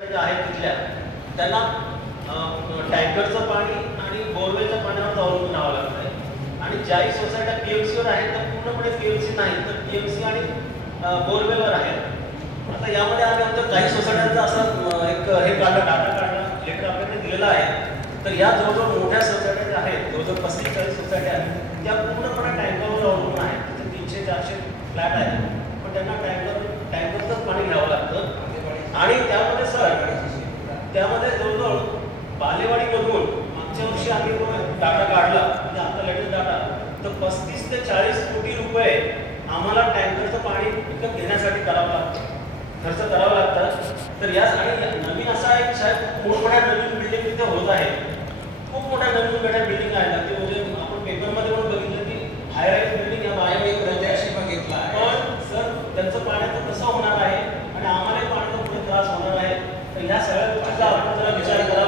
आहेत तिथल्या त्यांना टँकरचं पाणी आणि बोरवेलच्या पाण्यावर अवलंबून राहावं लागतं आणि ज्याही सोसायट्या पीएमसीवर आहेत तर पूर्णपणे पीएमसी नाही तर पीएमसी आणि बोरवेलवर आहेत. आता यामध्ये आम्ही आमच्या काही सोसायट्यांचा असं एक हे काढलं डाटा काढला लेटर आपल्याकडे दिलेला आहे. तर या जवळजवळ मोठ्या सोसायट्या ज्या आहेत जवळजवळ 35-40 सोसायट्या आहेत त्या पूर्णपणे टँकरवर अवलंबून आहेत. तिथे 300-400 फ्लॅट आहेत पण त्यांना टँकरचंच पाणी घ्यावं लागतं आणि त्यामध्ये जवळजवळ बालेवाडीमधून मागच्या वर्षी आम्ही डाटा काढला म्हणजे आता लेटेस्ट डाटा तर 35 ते 40 कोटी रुपये आम्हाला टँकरचं पाणी विकत घेण्यासाठी करावं लागतं खर्च करावा लागतं. तर यासाठी नवीन असा एक शायद मोठमोठ्या नवीन बिल्डिंग तिथे होत आहे. खूप मोठ्या नवीन मोठ्या बिल्डिंग आहेत ते म्हणजे आपण पेपरमध्ये पण बघितलं की हायराईज बिल्डिंग या बाहेर एक प्रत्याशी बघितला पण सर त्यांचं पाण्याचं कसं होणार आहे आणि आम्हाला पाण्याचा पुढे त्रास होणार आहे. तर ह्या सगळ्या गोष्टीचा आपण जरा विचार करा.